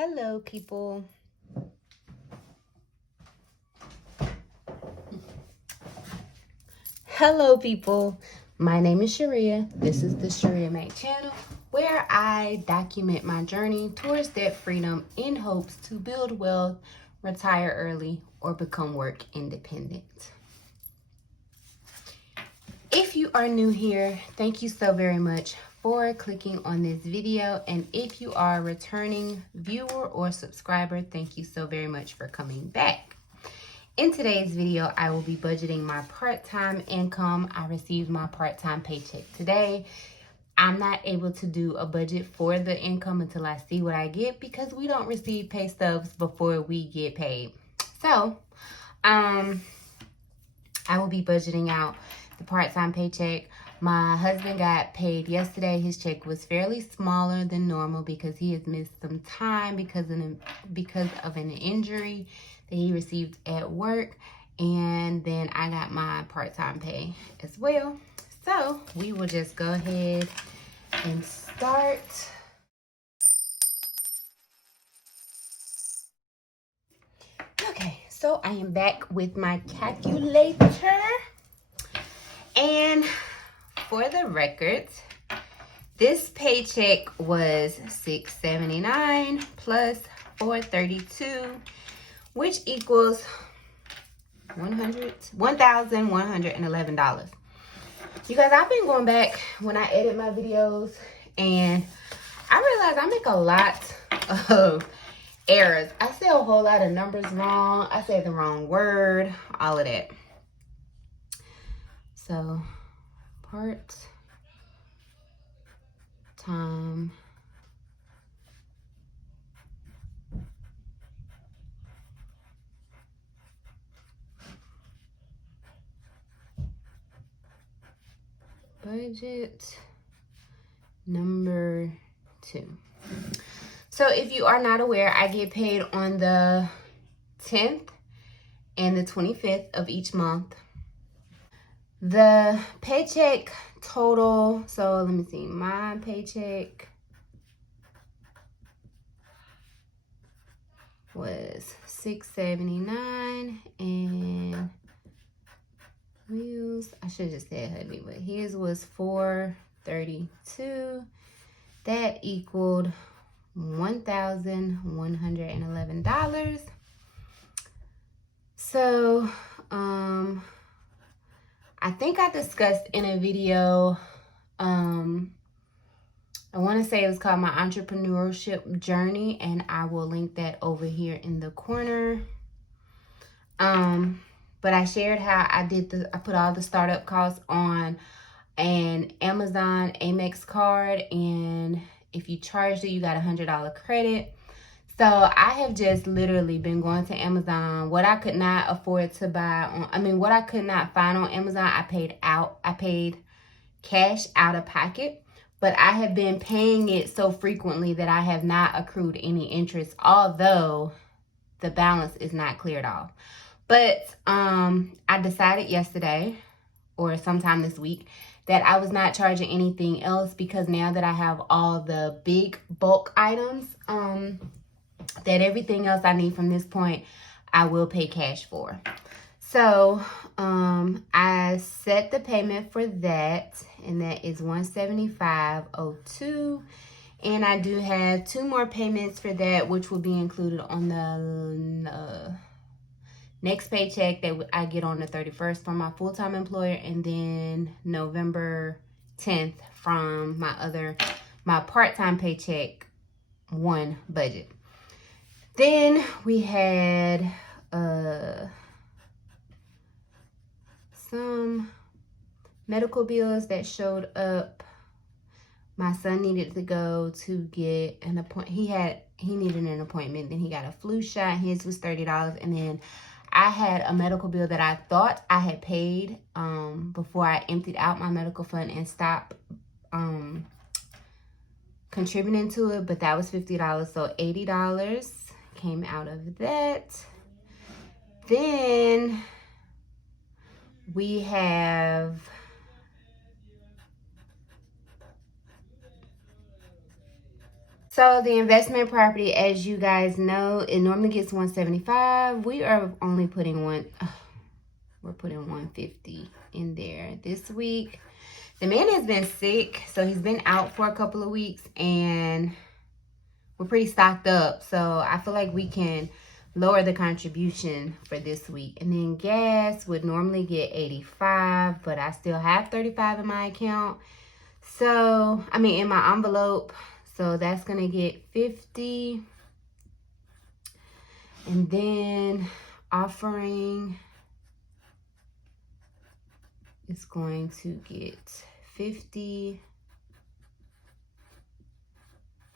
Hello, people. Hello, people. My name is Shirria. This is the Shirria Mac channel, where I document my journey towards debt freedom in hopes to build wealth, retire early, or become work independent. If you are new here, thank you so very much for clicking on this video. And if you are a returning viewer or subscriber, thank you so very much for coming back. In today's video, I will be budgeting my part-time income. I received my part-time paycheck today. I'm not able to do a budget for the income until I see what I get because we don't receive pay stubs before we get paid. So, I will be budgeting out the part-time paycheck. My husband got paid yesterday. His check was fairly smaller than normal because he has missed some time because of an injury that he received at work. And then I got my part-time pay as well. So we will just go ahead and start. Okay, so I am back with my calculator. And for the record, this paycheck was $679 plus $432, which equals $1,111. You guys, I've been going back when I edit my videos, and I realized I make a lot of errors. I say a whole lot of numbers wrong. I say the wrong word, all of that. So, part-time budget number 2. So if you are not aware, I get paid on the 10th and the 25th of each month. The paycheck total, so let me see, my paycheck was $679 and Will's, I should have just said hubby, but his was $432. That equaled $1,111. So, I think I discussed in a video, I want to say it was called my entrepreneurship journey, and I will link that over here in the corner. But I shared how I put all the startup costs on an Amazon Amex card, and if you charged it, you got a $100 credit. So I have just literally been going to Amazon. What I could not afford to buy what I could not find on Amazon, I paid cash out of pocket. But I have been paying it so frequently that I have not accrued any interest, although the balance is not cleared off. But I decided yesterday or sometime this week that I was not charging anything else because now that I have all the big bulk items, that everything else I need from this point, I will pay cash for. So I set the payment for that, and that is $175.02. And I do have 2 more payments for that, which will be included on the next paycheck that I get on the 31st from my full-time employer, and then November 10th from my part-time paycheck 1 budget. Then we had some medical bills that showed up. My son needed to go to get an appointment. He needed an appointment. Then he got a flu shot. His was $30. And then I had a medical bill that I thought I had paid before I emptied out my medical fund and stopped contributing to it, but that was $50. So $80 came out of that. Then we have So the investment property, as you guys know, it normally gets $175. We are only putting we're putting $150 in there this week. The man has been sick, so he's been out for a couple of weeks, and we're pretty stocked up. So I feel like we can lower the contribution for this week. And then gas would normally get $85, but I still have $35 in my account. So, I mean, in my envelope. So that's going to get $50. And then offering is going to get $50.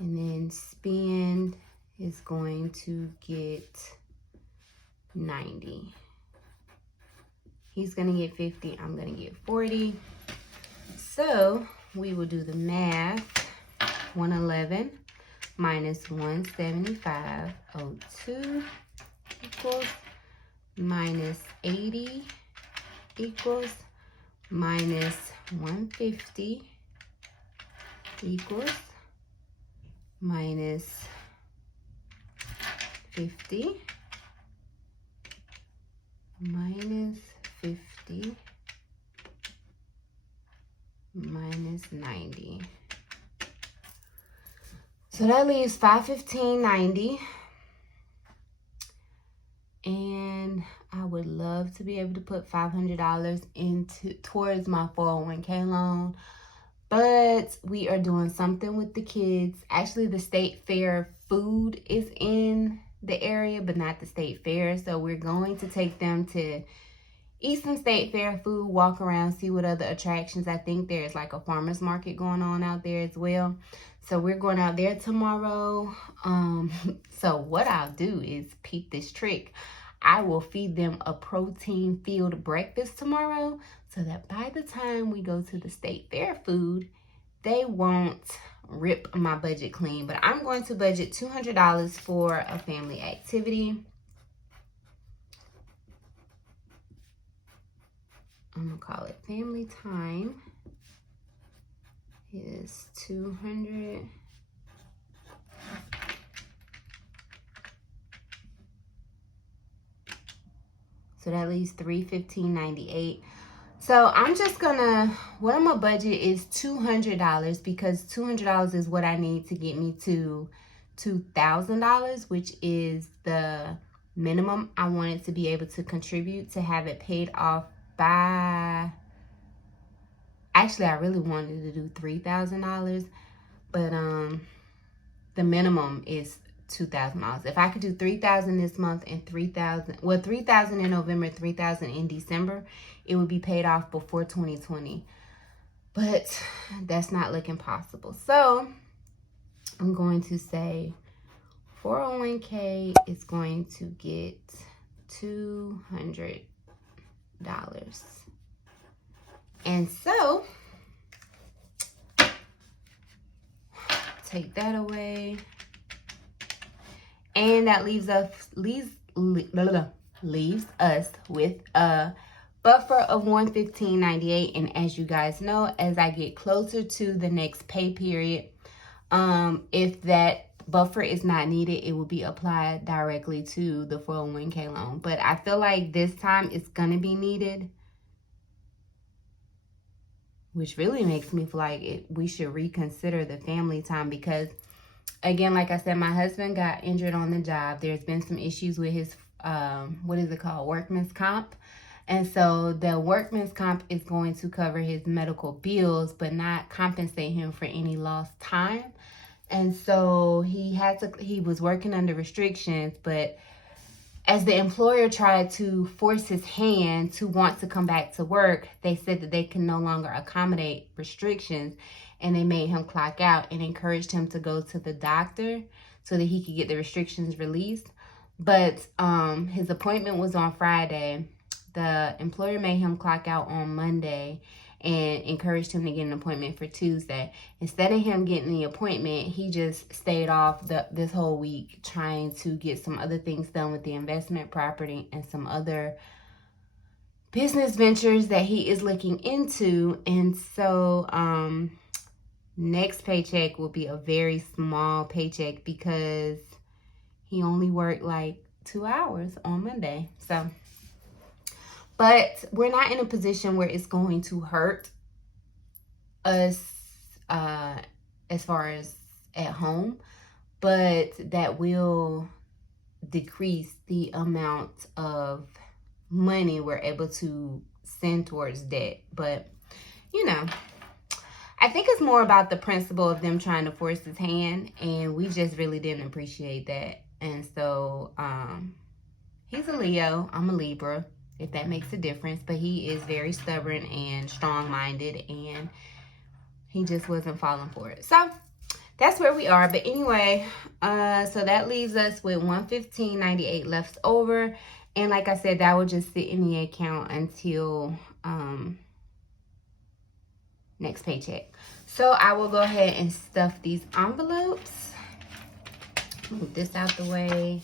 And then spend is going to get $90. He's going to get $50. I'm going to get $40. So we will do the math. 111 minus 175.02 equals minus 80 equals minus 150 equals minus 50 minus 50 minus 90. So that leaves $515.90. And I would love to be able to put $500 towards my 401k loan. But we are doing something with the kids. Actually, the state fair food is in the area, but not the state fair. So we're going to take them to eat some state fair food, walk around, see what other attractions. I think there's like a farmer's market going on out there as well. So we're going out there tomorrow. So what I'll do is peep this trick. I will feed them a protein-filled breakfast tomorrow so that by the time we go to the state fair food, they won't rip my budget clean. But I'm going to budget $200 for a family activity. I'm going to call it family time. It is $200. So that leaves $315.98. So I'm just gonna, what I'm gonna budget is $200 because $200 is what I need to get me to $2,000, which is the minimum I wanted to be able to contribute to have it paid off by, actually I really wanted to do $3,000, but the minimum is $2,000. If I could do $3,000 this month and $3,000 in November, $3,000 in December, it would be paid off before 2020. But that's not looking possible. So I'm going to say 401k is going to get $200. And so take that away. And that leaves us with a buffer of $115.98. And as you guys know, as I get closer to the next pay period, if that buffer is not needed, it will be applied directly to the 401k loan. But I feel like this time it's going to be needed, which really makes me feel like we should reconsider the family time because, again, like I said, my husband got injured on the job. There's been some issues with his, workman's comp. And so the workman's comp is going to cover his medical bills, but not compensate him for any lost time. And so he was working under restrictions, but as the employer tried to force his hand to want to come back to work, they said that they can no longer accommodate restrictions. And they made him clock out and encouraged him to go to the doctor so that he could get the restrictions released. But his appointment was on Friday. The employer made him clock out on Monday and encouraged him to get an appointment for Tuesday. Instead of him getting the appointment, he just stayed off this whole week trying to get some other things done with the investment property and some other business ventures that he is looking into. And so Next paycheck will be a very small paycheck because he only worked like 2 hours on Monday. So, but we're not in a position where it's going to hurt us as far as at home, but that will decrease the amount of money we're able to send towards debt. But you know, I think it's more about the principle of them trying to force his hand, and we just really didn't appreciate that. And so he's a Leo, I'm a Libra, if that makes a difference, but he is very stubborn and strong-minded, and he just wasn't falling for it. So that's where we are. But anyway, so that leaves us with $115.98 left over. And like I said, that will just sit in the account until next paycheck. So I will go ahead and stuff these envelopes. Move this out the way.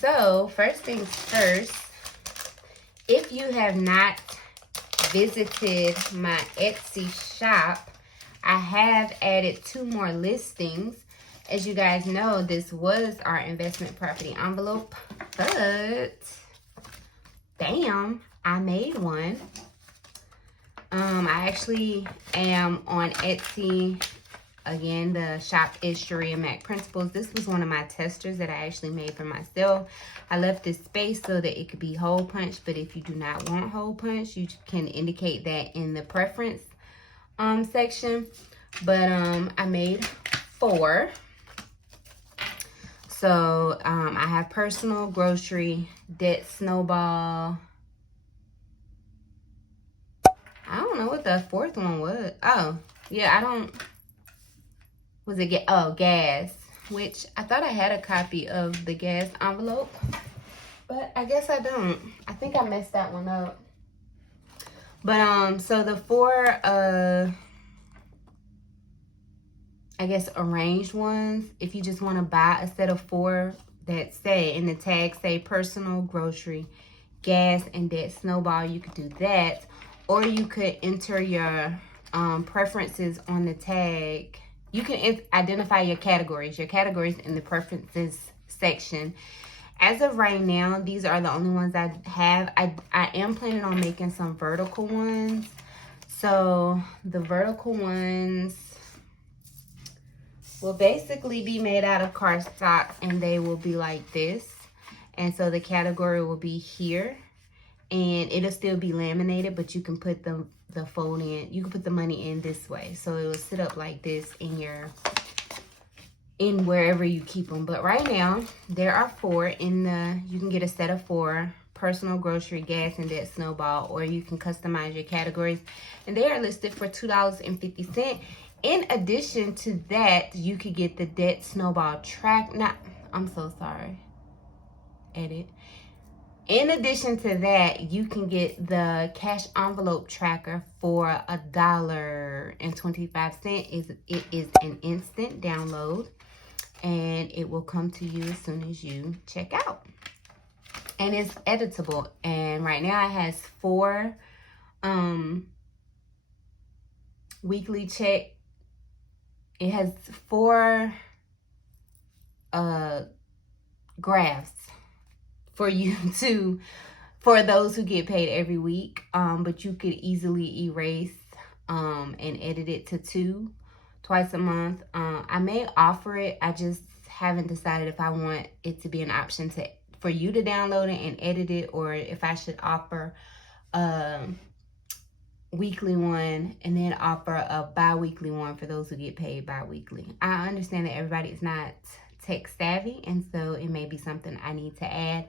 So first things first, if you have not visited my Etsy shop, I have added 2 more listings. As you guys know, this was our investment property envelope, but damn, I made one. I actually am on Etsy. Again, the shop is Shirria Mac Principles. This was one of my testers that I actually made for myself. I left this space so that it could be hole punch, but if you do not want hole punch, you can indicate that in the preference section. But I made 4. So I have personal, grocery, debt snowball. I don't know what the 4th one was. Oh, yeah, I don't. Was it gas? Which I thought I had a copy of the gas envelope, but I guess I don't. I think I messed that one up. But so the 4 I guess arranged ones, if you just want to buy a set of 4 that say in the tag say personal, grocery, gas, and debt snowball, you could do that. Or you could enter your preferences on the tag. You can identify your categories in the preferences section. As of right now, these are the only ones I have. I am planning on making some vertical ones. So the vertical ones will basically be made out of cardstock, and they will be like this. And so the category will be here, and it'll still be laminated, but you can put the fold in. You can put the money in this way, so it will sit up like this in wherever you keep them. But right now there are 4 in the. You can get a set of 4: personal, grocery, gas, and debt snowball, or you can customize your categories, and they are listed for $2.50. In addition to that, you could get the debt snowball track. I'm so sorry. Edit. In addition to that, you can get the cash envelope tracker for $1.25. It is an instant download, and it will come to you as soon as you check out. And it's editable. And right now it has 4 weekly check. It has 4 graphs for you for those who get paid every week, but you could easily erase and edit it to 2 twice a month. I may offer it. I just haven't decided if I want it to be an option for you to download it and edit it, or if I should offer a weekly one and then offer a bi-weekly one for those who get paid bi-weekly. I understand that everybody is not tech savvy, and so it may be something I need to add.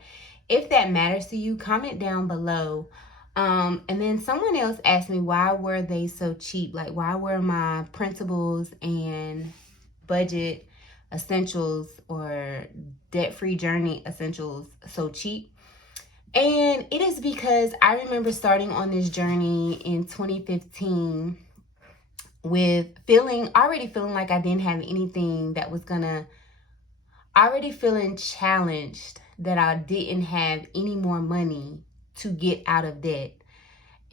If that matters to you, comment down below. And then someone else asked me, why were they so cheap? Like, why were my principles and budget essentials or debt-free journey essentials so cheap? And it is because I remember starting on this journey in 2015 with already feeling like I didn't have anything that was already feeling challenged that I didn't have any more money to get out of debt.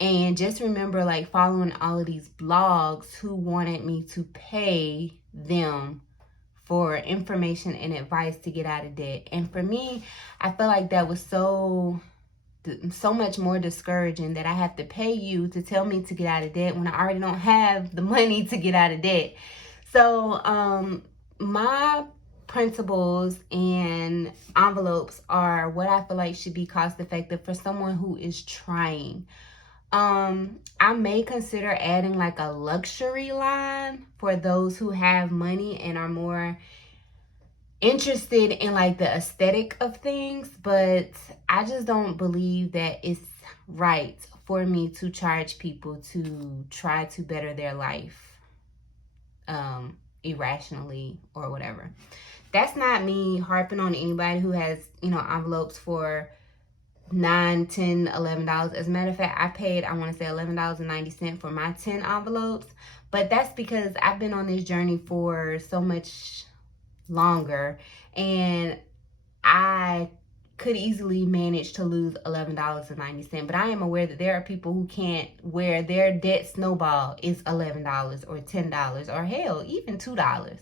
And just remember, like, following all of these blogs who wanted me to pay them for information and advice to get out of debt. And for me, I feel like that was so much more discouraging, that I have to pay you to tell me to get out of debt when I already don't have the money to get out of debt. So my principles and envelopes are what I feel like should be cost effective for someone who is trying. I may consider adding like a luxury line for those who have money and are more interested in like the aesthetic of things, but I just don't believe that it's right for me to charge people to try to better their life irrationally or whatever. That's not me harping on anybody who has, you know, envelopes for $9, $10, $11. As a matter of fact, I paid, I want to say $11.90 for my 10 envelopes, but that's because I've been on this journey for so much longer, and I could easily manage to lose $11.90. But I am aware that there are people who can't, where their debt snowball is $11 or $10 or hell, even $2.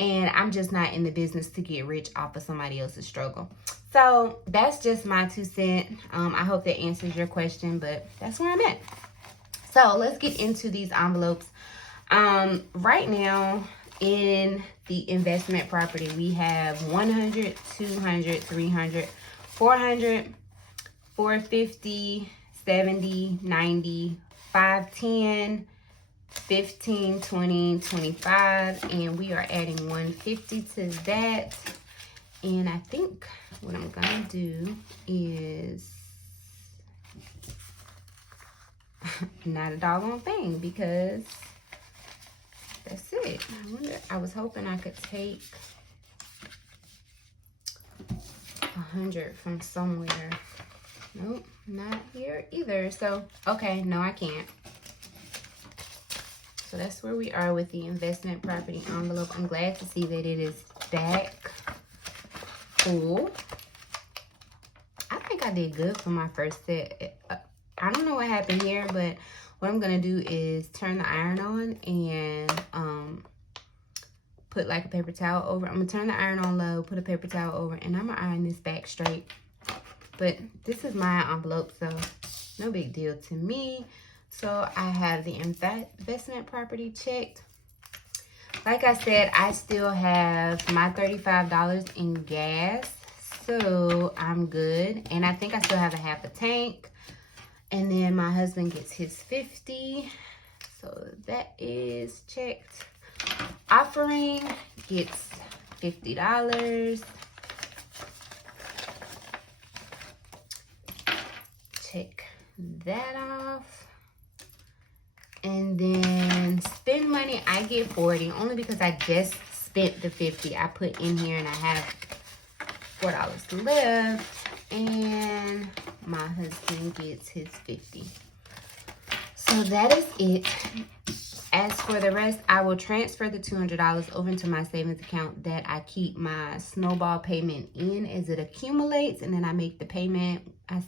And I'm just not in the business to get rich off of somebody else's struggle. So that's just my 2 cents. I hope that answers your question, but that's where I'm at. So let's get into these envelopes. Right now in the investment property, we have 100, 200, 300, 400, 450, 70, 90, 510, 15, 20, 25, and we are adding 150 to that. And I think what I'm gonna do is not a doggone thing, because that's it. I was hoping I could take 100 from somewhere. Nope, not here either. So, okay, no, I can't. So that's where we are with the investment property envelope. I'm glad to see that it is back full. I think I did good for my first set. I don't know what happened here, but what I'm going to do is turn the iron on and put like a paper towel over. I'm going to turn the iron on low, put a paper towel over, and I'm going to iron this back straight. But this is my envelope, so no big deal to me. So I have the investment property checked. Like I said, I still have my $35 in gas, so I'm good. And I think I still have a half a tank. And then my husband gets his 50, so that is checked. Offering gets $50. Check that off. And then spend money, I get 40, only because I just spent the 50 I put in here, and I have $4 left, and my husband gets his 50. So that is it. As for the rest, I will transfer the $200 over into my savings account that I keep my snowball payment in as it accumulates, and then I make the payment. I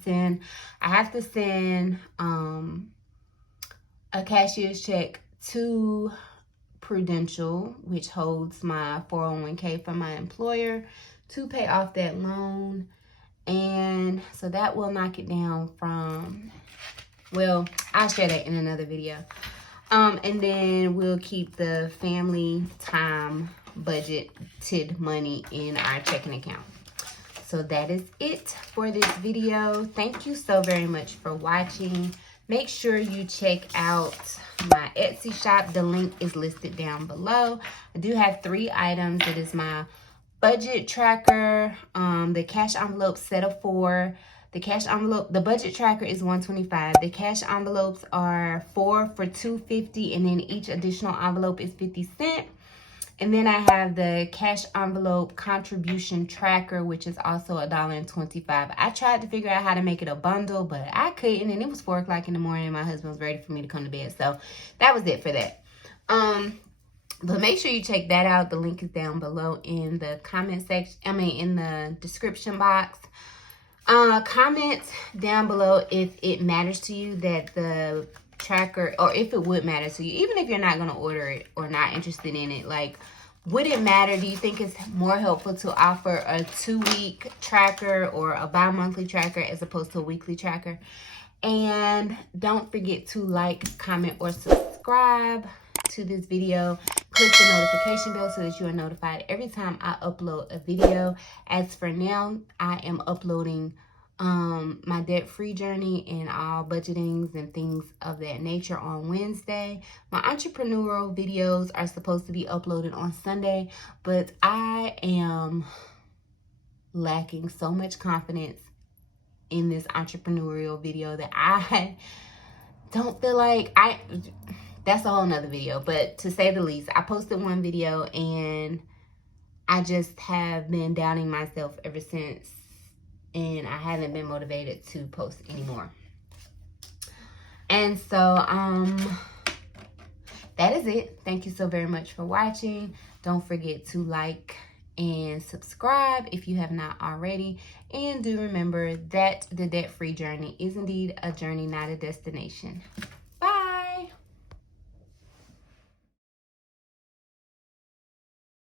have to send a cashier's check to Prudential, which holds my 401k from my employer, to pay off that loan. And so that will knock it down from, well, I'll share that in another video. And then we'll keep the family time budgeted money in our checking account. So that is it for this video. Thank you so very much for watching. Make sure you check out my Etsy shop. The link is listed down below. I do have 3 items. It is my budget tracker, the cash envelope set of 4. The cash envelope, the budget tracker is $125. The cash envelopes are 4 for $2.50, and then each additional envelope is 50 cents. And then I have the cash envelope contribution tracker, which is also $1.25. I tried to figure out how to make it a bundle, but I couldn't, and it was 4 o'clock in the morning, and my husband was ready for me to come to bed. So that was it for that. But make sure you check that out. The link is down below in the comment section. In the description box. Comment down below if it matters to you that the tracker, or if it would matter to you, even if you're not going to order it or not interested in it. Like, would it matter? Do you think it's more helpful to offer a 2-week tracker or a bi-monthly tracker as opposed to a weekly tracker? And don't forget to like, comment, or subscribe to this video. Click the notification bell so that you are notified every time I upload a video. As for now, I am uploading my debt-free journey and all budgetings and things of that nature on Wednesday. My entrepreneurial videos are supposed to be uploaded on Sunday, but I am lacking so much confidence in this entrepreneurial video that I don't feel like that's a whole nother video. But to say the least, I posted one video and I just have been doubting myself ever since, and I haven't been motivated to post anymore. And so that is it. Thank you so very much for watching. Don't forget to like and subscribe if you have not already. And do remember that the debt-free journey is indeed a journey, not a destination.